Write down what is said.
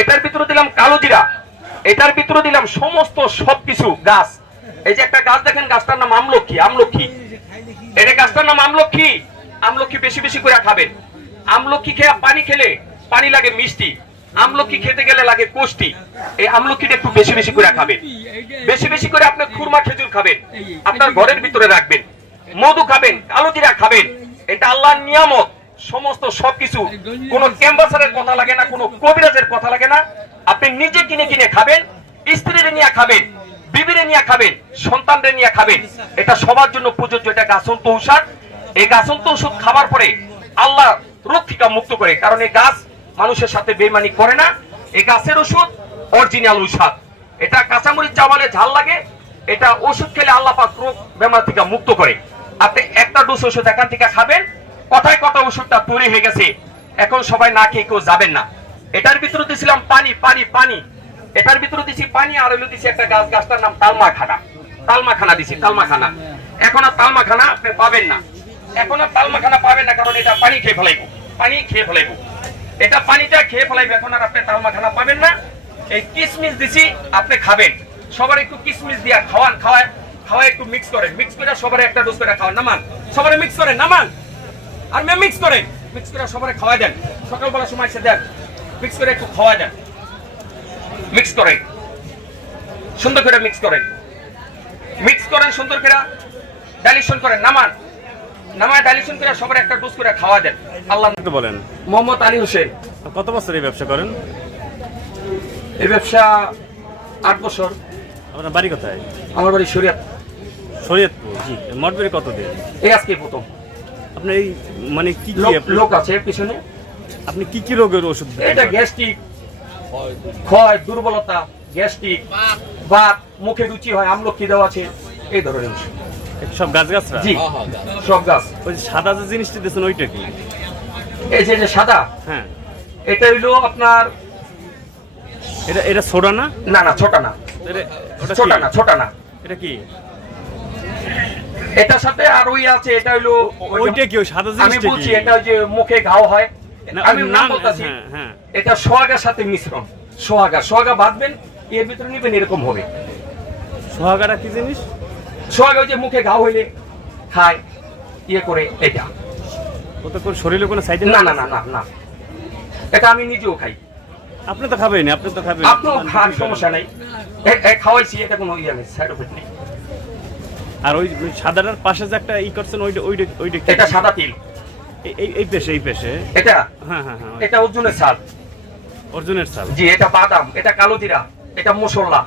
এটার ভিতরে দিলাম কালো জিরা, এটার ভিতরে দিলাম সমস্ত সবকিছু গাছ। এই যে একটা গাছ দেখেন, গাছটার নাম আমলক্ষী। আমলক্ষী, এটা গাছটার নাম আমলক্ষী। আমলক্ষী বেশি বেশি করে খাবেন। আমলক্ষী খেয়ে পানি খেলে পানি লাগে মিষ্টি, আমলক্ষী খেতে গেলে লাগে কোষ্টি। এই আমলক্ষীটা একটু বেশি বেশি করে খাবেন। বেশি বেশি করে আপনি খুরমা খেজুর খাবেন, আপনার ঘরের ভিতরে রাখবেন। মধু খাবেন, কালো জিরা খাবেন। এটা আল্লাহর নিয়ামত। সমস্ত সবকিছু, কোনো ক্যাম্বাসারের কথা লাগে না, কোনো কবিরাজের কথা লাগে না। আপনি নিজে কিনে কিনে খাবেন, স্ত্রীরে নিয়ে খাবেন, বিবিরে নিয়ে খাবেন, সন্তানরে নিয়ে খাবেন। এটা সবার জন্য প্রযোজ্য। এটা গাছন্ত ঔষধ। এই গাছন্ত ওষুধ খাবার পরে আল্লাহ রোগ থেকে মুক্ত করে, কারণ এই গাছ মানুষের সাথে বেইমানি করে না। এই গাছের ওষুধ অরিজিনাল ঔষধ। এটা কাঁচামরিচ চাওয়ালে ঝাল লাগে, এটা ওষুধ খেলে আল্লাহ পাক রোগ বেমার থেকে মুক্ত করে। আপনি একটা ডোজ ওষুধ এখান থেকে খাবেন, কথায় কথা ওষুধটা তৈরি হয়ে গেছে। এখন সবাই না খেয়ে কেউ যাবেন না। এটার ভিতরে দিয়েছিলাম পানি, পানি, পানি। এটার ভিতরে দিছি পানি, আর হইলো দিছি একটা গাছ, গাছটার নাম তালমাখানা। তালমাখানা দিছি, তালমাখানা। এখন আর তালমাখানা আপনি পাবেন না। এখন আর তালমাখানা পাবেন না, কারণ এটা পানি খেয়ে ফেলাইবো, পানি খেয়ে ফেলাইবো। এটা পানিটা খেয়ে ফেলাইবো, এখন আর আপনি তালমাখানা পাবেন না। এই কিশমিশ দিছি, আপনি খাবেন। সবার একটু কিশমিশ দিয়া খাওয়ান, খাওয়া একটু মিক্স করেন, মিক্স করে সবার একটা ডোজ করে খাওয়ান। নামান, সবাই মিক্স করেন, নামান। আর মিক্স করে সবার খাওয়া দেন। সকালবেলা সময় এসে দেন, মিক্স করে একটু খাওয়া দেন। মিক্স করেন, সুন্দর করে মিক্স করেন, মিক্স করেন সুন্দর করে, ডাইলিউশন করেন। নামান, নামায় ডাইলিউশন করে সবার একটা ডোজ করে খাওয়া দেন। আল্লাহ বলেন। মোহাম্মদ আলী হোসেন। কত বছর এই ব্যবসা করেন? এই ব্যবসা 8 বছর। আপনার বাড়ি কোথায়? আমার বাড়ি শরীয়তপুর। মঠবাড়ি কত দিন? এই আজকে প্রথম। আপনার এই মানে কি কি লোক আছে পিছনে। আপনি কি কি রোগের ওষুধ দেন? এটা গ্যাস্ট্রিক, ক্ষয়, দুর্বলতা, গ্যাস্ট্রিক, বাত, মুখে রুচি হয়, আমলক্ষী দেওয়া আছে, এই ধরনের ওষুধ। সব গাছগাছরা? জি, সব গাছ। ওই সাদা যে জিনিসটি দিয়েছেন ওইটা কি? এই যে সাদা, হ্যাঁ, এটা হইলো আপনার, এটা সোডা না? না না, ছোটা না, ছোটা না। এটা কি? এটার সাথে আর ওই আছে, এটা হইলো ওইটা কি? ওই সাদা জিনিসটা আমি কি? বলছি, এটা ওই যে মুখে ঘাও হয়, আমি নাম বলতাছি। হ্যাঁ, এটা সোহাগার সাথে মিশ্রণ। সোহাগা বাঁধবেন, এর ভিতরে নিবেন, এরকম হবে। সোহাগাটা কি জিনিস? সোহাগা ওই যে মুখে ঘাও হইলে খায়, ইয়ে করে। এটা ওটা কোন শরীরে কোনো সাইড? না না না না না, এটা আমি নিজেও খাই। আপনি তো খাবেন, আপনি তো খাবেন। আপনিও খান, সমস্যা নাই। খাওয়াইছি, এটা কোনো ইয়ে নেই, সাইড এফেক্ট নেই। আর ওই সাদাটার পাশে যে একটা ই করছেন, ওইটা এটা সাদা তিল। এই পেশে এটা, হ্যাঁ, এটা অর্জুনের ছাল। অর্জুনের চাল। জি, এটা বাদাম, এটা কালো জিরা, এটা মশলা,